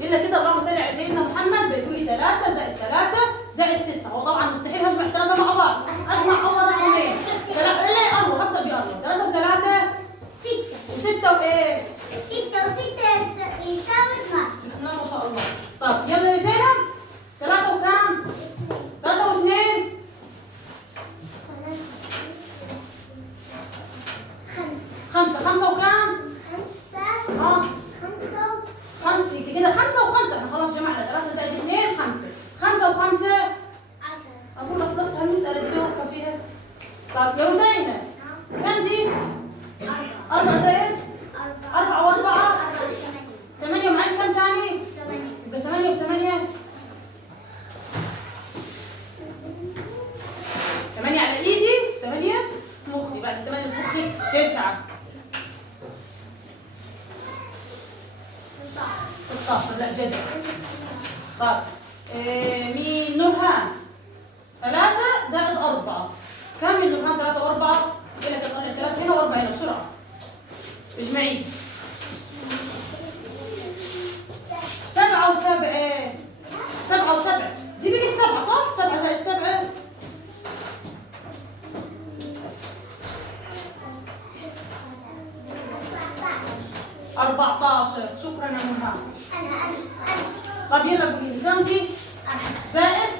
يلا كده اللهم صل على سيدنا محمد بيقول لي 3 زائد 3 زائد 6. هو طبعا مستحيل هجمع الثلاثه مع بعض، اجمع اول رقمين. لا الله حتى بيلا 3 و3 6 و6 وايه؟ 6 و6 يساوي 12. بسم الله ما شاء الله. طب يلا يا زينب 3 وكام؟ 3 و2 5 5 وكام؟ 5 كده 5 و5 احنا خلاص جمعنا 3 زائد 2 5 5 و5 10. اقول بس هالمسألة دي واقفة فيها. طب يا رودينا كم دي؟ 4 زائد 4 و4 8 ومعاك كم تاني؟ 8 يبقى 8 و8 8 على ايدي 8 مخي بعد 8 في مخي 9 16 لا جد. طب مين نورهان 3 زائد 4 كم من نورهان 3 و4 يلا كده طلع 3 هنا و4 هنا بسرعة اجمعي 7 و7 7 و7 دي بقت 7 صح؟ 7 زائد 7 14. شكرا يا نورهان. طب يلا قولي لي كم دي؟ زائد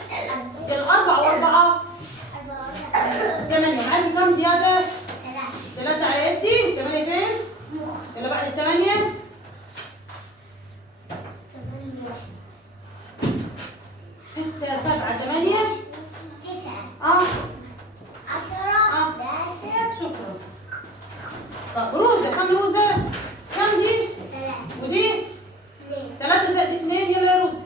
الأربعة وأربعة 8 معاكي كم زيادة؟ 3 على يدي والثمانية فين؟ يلا بعد الثمانية 6 7 8 9 10 11. شكرا. طب روزة كم روزة؟ كم دي؟ 3 ودي؟ 3 زائد 2 يلا يا روزة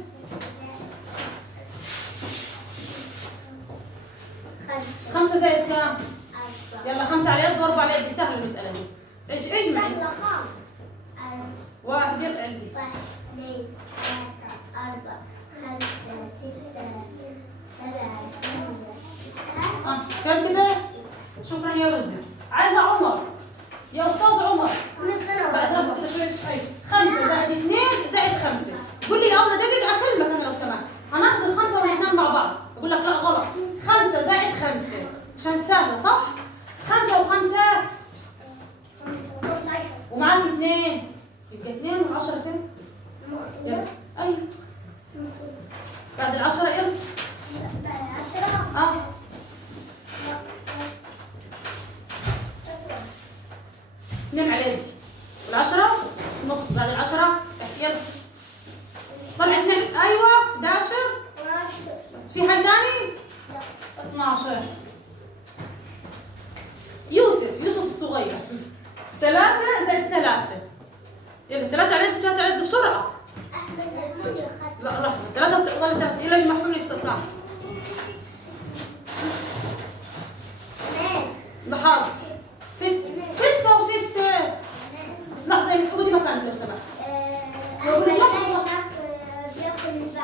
5 زائد كم؟ يلا 5 على يد و4 على يد سهلة المسألة دي. اجمعي 1 يلا عندي 1 2 3 4 5 6 7 8 9. كم كده؟ شكرا يا روزة. عايزة عمر يا أستاذ عمر بعد راسك كده شوية صحيح 5 زائد 2 زائد 5. قول لي يا أبله دقيقة أكلمك أنا لو سمحت. هناخد الخمسة والاتنين مع بعض. بقول لك لا غلط 5 زائد 5 عشان سهلة صح؟ 5 و5 ومعاك 2 يبقى 2 وال10 فين؟ يلا أيوه بعد ال10 يلا 10 2 على يدي وال10 نقط بعد ال10 يلا طلع 2 ايوه 11 في حد ثاني 12 يوسف الصغير 3 زائد 3 يلا 3 على يد 3 على يد بسرعه لا لحظه 3 ولا 3 يلا اجمعهم لي بسرعه لحظه 6 و6 لحظه يا مسعود لي مكانك لو سمحت.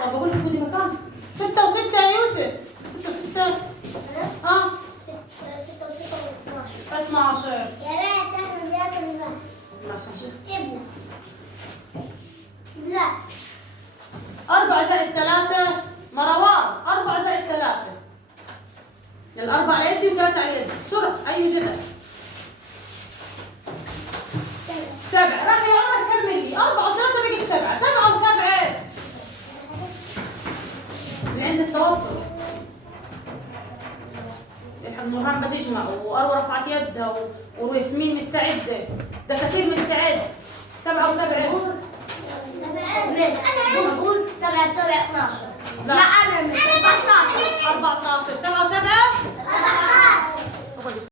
طب بقول لك خدي مكان 6 و6 يا يوسف 6 و6 ها 12 يا باشا انا بياكل بقى ماشي نشوف ابنك لا 4 زائد 3 مروان 4 زائد 3 يلا 4 على يدي و3 على يدي بسرعه اي جدل 7 راح يا عمر كمل لي 4 و3 بقت 7 7 و7 اللي عند التوتر الحمد نورهان بتجمع واروى رفعت يدها وياسمين مستعده دكاتير مستعد 7 و7 انا بقول 7 7 12 لا انا 14 14 7 و7